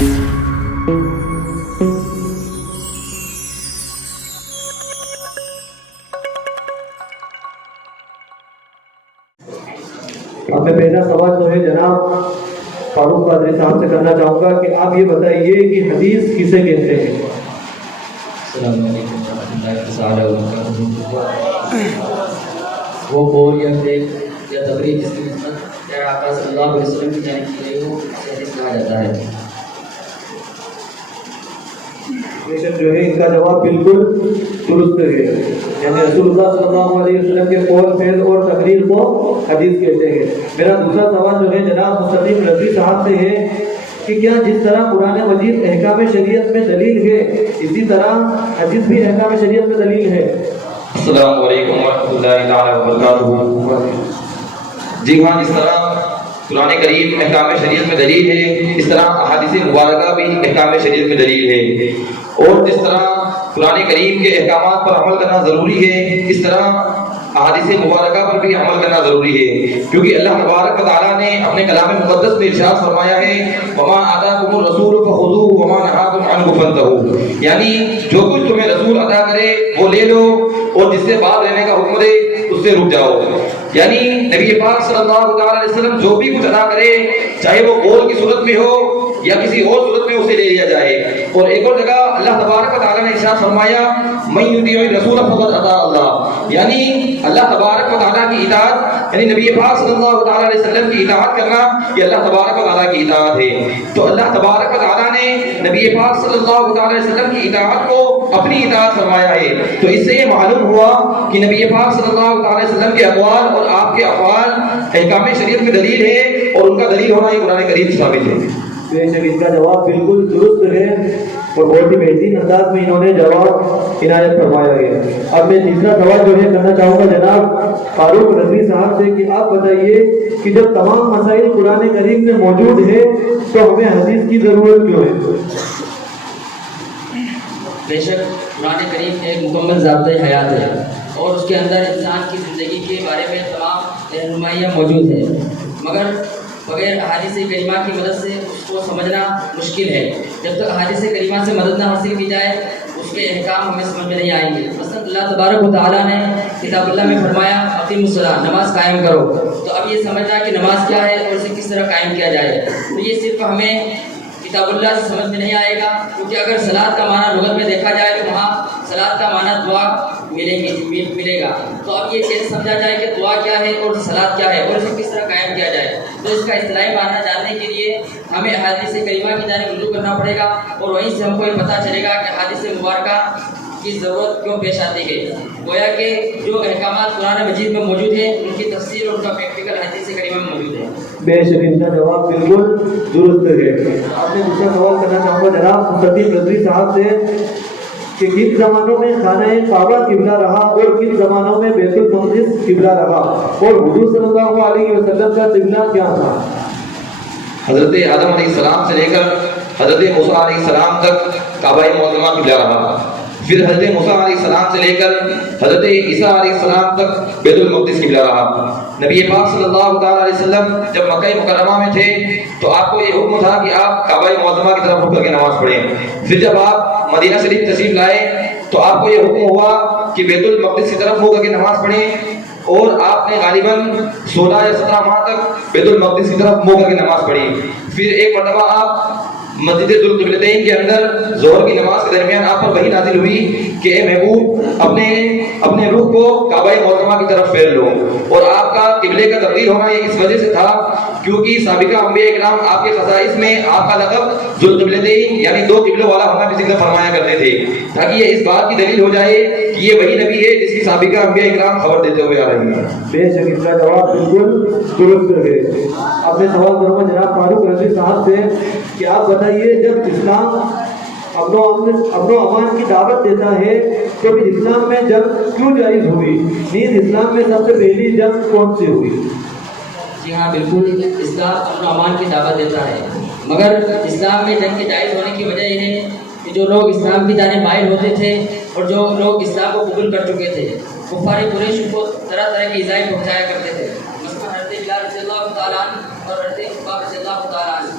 اب میں پہلا سوال جو ہے جناب فاروق قادری صاحب سے کرنا چاہوں گا کہ آپ یہ بتائیے کہ حدیث کسے کہتے ہیں؟ السلام علیکم ورحمۃ اللہ وبرکاتہ۔ وہ قول یا فعل یا تقریر جس کی نسبت پیارے آقا صلی اللہ علیہ وسلم کی جانب کی گئی ہو اسے حدیث کہا جاتا ہے۔ جو ہے ان کا جواب بالکل درست ہے، یعنی رسول اللہ صلی اللہ علیہ وسلم کے قول فعل اور تقریر کو حدیث کہتے ہیں۔ میرا دوسرا سوال جو ہے جناب مستقیم رضوی صاحب سے ہے کہ کیا جس طرح قرآن مجید احکام شریعت میں دلیل ہے اسی طرح حدیث بھی احکام شریعت میں دلیل ہے؟ السلام علیکم ورحمۃ اللہ تعالی وبرکاتہ۔ جی ہاں، جس طرح قرآن کریم احکام شریعت میں دلیل ہے اس طرح احادیث مبارکہ بھی احکام شریعت میں دلیل ہے، اور جس طرح قرآن کریم کے احکامات پر عمل کرنا ضروری ہے اس طرح احادیث مبارکہ پر بھی عمل کرنا ضروری ہے، کیونکہ اللہ تبارک و تعالیٰ نے اپنے کلام مقدس میں ارشاد فرمایا ہے وَمَا آتَاكُمُ الرَّسُولُ فَخُذُوهُ وَمَا نَهَاكُمْ عَنْهُ فَانْتَهُوا، یعنی جو کچھ تمہیں رسول عطا کرے وہ لے لو اور جس سے بات لینے کا حکم دے اس سے رک جاؤ۔ یعنی نبی پاک صلی اللہ علیہ وسلم جو بھی کچھ عطا کرے چاہے وہ قول کی صورت میں ہو یا کسی اور صورت میں اسے لے لیا جائے۔ اور ایک اور جگہ اللہ تبارک و تعالیٰ نے ارشاد فرمایا مَن یُطِیعِ الرَّسُولَ فَقَدْ اطاع اللہ، یعنی اللہ تبارک و تعالیٰ کی اطاعت یعنی نبی پاک صلی اللہ علیہ وسلم کی اطاعت کرنا یہ اللہ تبارک و تعالیٰ کی اطاعت ہے۔ تو اللہ تبارک و تعالیٰ نے نبی پاک صلی اللہ علیہ وسلم کی اطاعت کو اپنی اطاعت فرمایا ہے، تو اس سے یہ معلوم ہوا کہ نبی پاک صلی اللہ علیہ وسلم کے اقوال اور آپ کے افعال احکام شریعت میں دلیل ہے، اور ان کا دلیل ہونا یہ قرآن کریم سے ثابت ہے۔ بے شک ان کا جواب بالکل درست ہے اور بہت ہی بہترین انداز میں انہوں نے جواب عنایت فرمایا ہے۔ اب میں تیسرا سوال جو ہے کرنا چاہوں گا جناب فاروق رضوی صاحب سے کہ آپ بتائیے کہ جب تمام مسائل قرآن کریم میں موجود ہے تو ہمیں حدیث کی ضرورت کیوں ہے؟ بے شک قرآن کریم ایک مکمل ضابطۂ حیات ہے اور اس کے اندر انسان کی زندگی کے بارے میں تمام رہنمائیاں موجود ہیں، مگر بغیر احادیث کریمہ کی مدد سے اس کو سمجھنا مشکل ہے۔ جب تک احادیث کریمہ سے مدد نہ حاصل کی جائے اس کے احکام ہمیں سمجھ میں نہیں آئیں گے۔ مثلا اللہ تبارک و تعالیٰ نے کتاب اللہ میں فرمایا اقیموا الصلاۃ، نماز قائم کرو، تو اب یہ سمجھنا کہ نماز کیا ہے اور اسے کس طرح قائم کیا جائے، تو یہ صرف ہمیں کتاب اللہ سے سمجھ میں نہیں آئے گا، کیونکہ اگر صلاۃ کا معنی لغت میں دیکھا جائے تو وہاں صلاۃ کا معنی دعا ملے گا، تو اب یہ کیسے سمجھا جائے کہ دعا کیا ہے اور صلاۃ کیا ہے اور اسے کس طرح قائم کیا جائے، تو اس کا اصطلاحی معنی جاننے کے لیے ہمیں احادیث کریمہ کی جانب رجوع کرنا پڑے گا، اور وہیں سے ہم کو یہ پتہ چلے گا کہ احادیث مبارکہ کی ضرورت کیوں پیش آتی ہے۔ گویا کہ جو احکامات قرآن مجید میں موجود ہیں ان کی تفسیر اور ان کا پریکٹیکل حدیث کریمہ میں موجود ہے۔ بے شک ان کا جواب بالکل درست ہے۔ آپ نے دوسرا سوال کرنا چاہوں گا جناب مستقیم رضوی صاحب سے کہ کن زمانوں میں خانہ کعبہ قبلہ رہا اور کن زمانوں میں بیت المقدس قبلہ رہا، اور حضور صلی اللہ علیہ وسلم کا قبلہ کیا تھا؟ حضرت آدم علیہ السلام سے لے کر حضرت موسیٰ علیہ السلام تک کعبہ معظمہ قبلہ رہا، پھر حضرت موسیٰ علیہ السلام سے لے کر حضرت عیسیٰ علیہ السلام تک بیت المقدس قبلہ رہا۔ نبی پاک صلی اللہ تعالیٰ علیہ وسلم جب مکہ مکرمہ میں تھے تو آپ کو یہ حکم تھا کہ آپ کعبہ معظمہ کی طرف رخ کر کے نماز پڑھیں، پھر جب آپ مدینہ شریف تشریف لائے تو آپ کو یہ حکم ہوا کہ بیت المقدس کی طرف ہو کر کے نماز پڑھیں، اور آپ نے غالباً 16 یا 17 ماہ تک بیت المقدس کی طرف منہ کر کے نماز پڑھی۔ پھر ایک مرتبہ آپ مسجد ذوالقبلتین کے اندر ظہر کی نماز کے درمیان آپ پر وحی نازل ہوئی کہ اے محبوب اپنے روح کو کعبہ معظمہ کی طرف پھیر لو، اور آپ کا قبلے کا تبدیل ہونا یہ اس وجہ سے تھا کیونکہ سابقہ انبیاء اکرام آپ کے خصائص میں آپ کا لقب ذوالقبلتین یعنی دو قبلوں والا ہونا بھی ذکر فرمایا کرتے تھے، تاکہ یہ اس بات کی دلیل ہو جائے کہ یہ وہی نبی ہے جس کی سابقہ انبیاء اکرام خبر دیتے ہوئے آ رہی ہیں۔ بے شک اس کا جواب بالکل درست ہے۔ اب میں سوال کروں گا جناب فاروق رضوی صاحب سے کہ آپ بتائیے جب اسلام امن و امان کی دعوت دیتا ہے تو پھر اسلام میں جنگ کیوں جائز ہوئی؟ نیز اسلام میں سب سے پہلی جنگ کون سی ہوئی؟ جی ہاں بالکل، اسلام امن و امان کی دعوت دیتا ہے، مگر اسلام میں جنگ کے جائز ہونے کی وجہ یہ ہے کہ جو لوگ اسلام کی جانب مائل ہوتے تھے اور جو لوگ اسلام کو قبول کر چکے تھے کفار قریش کو طرح طرح کی ایذائیں پہنچایا کرتے تھے، مثلا حضرت بلال رضی اللہ تعالیٰ عنہ اور حضرت خباب رضی اللہ تعالیٰ عنہ،